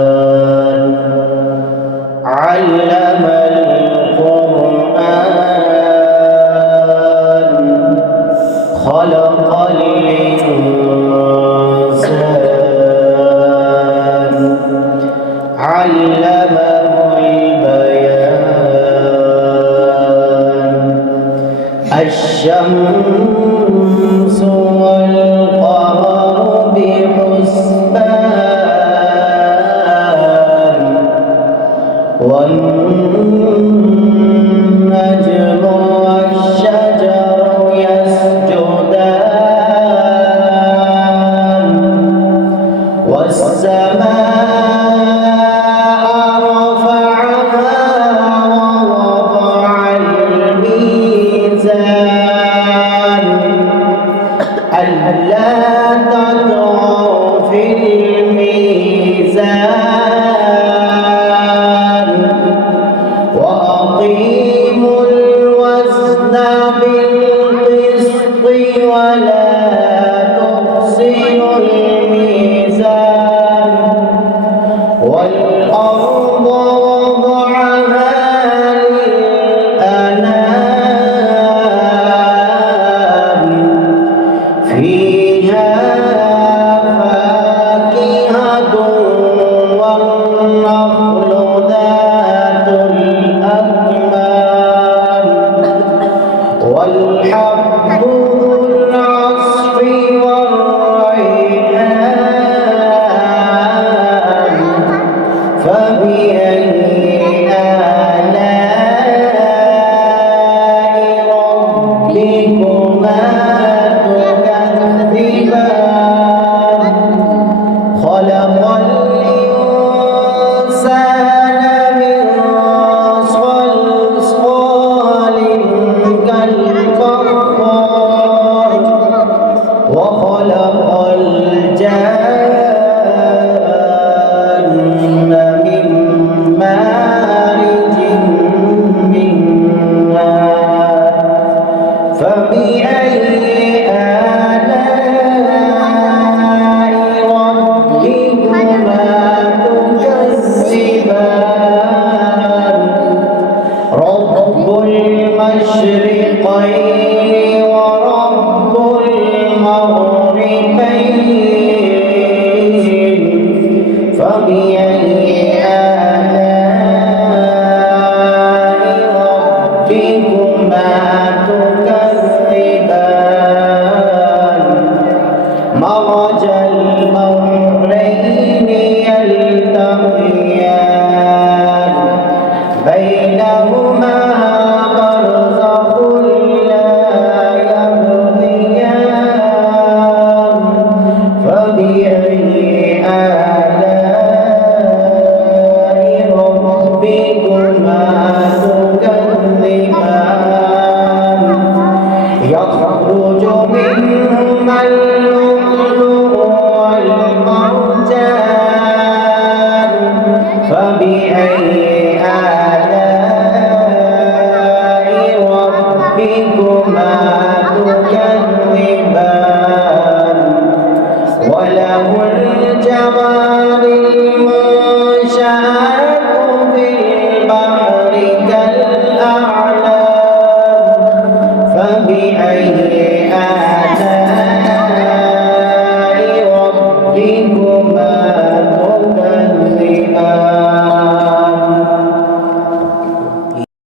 الرحمن علم القرآن خلق الإنسان علمه البيان الشمس والقمر بحسبان والنجم والشجر يسجدان والسماء رفعها ووضع الميزان ألا تطغوا في الميزان وأقيموا الوزن بالقسط ولا تخسروا الميزان والأرض وضعها للأنام فيها فاكهة والنخل ذات الأكمام والحب ذو العصف والريحان فبأي آلاء ربكما تكذبان خلق الإنسان من صلصال كالفخار وخلق الجان من مارج من نار فبأي آلاء ربكما تكذبان رب المشرقين ورب المغربين فبأي آلاء ربكما تكذبان مرج البحرين يلتقيان بينهما برزخ لا يبغيان فبأي آلاء ربكما تكذبان يخرج منهما اللؤلؤ والمرجان فبأي آلاء ربكما تكذبان وله الجوار المنشآت في البحر كالأعلام فبأي آلاء ربكما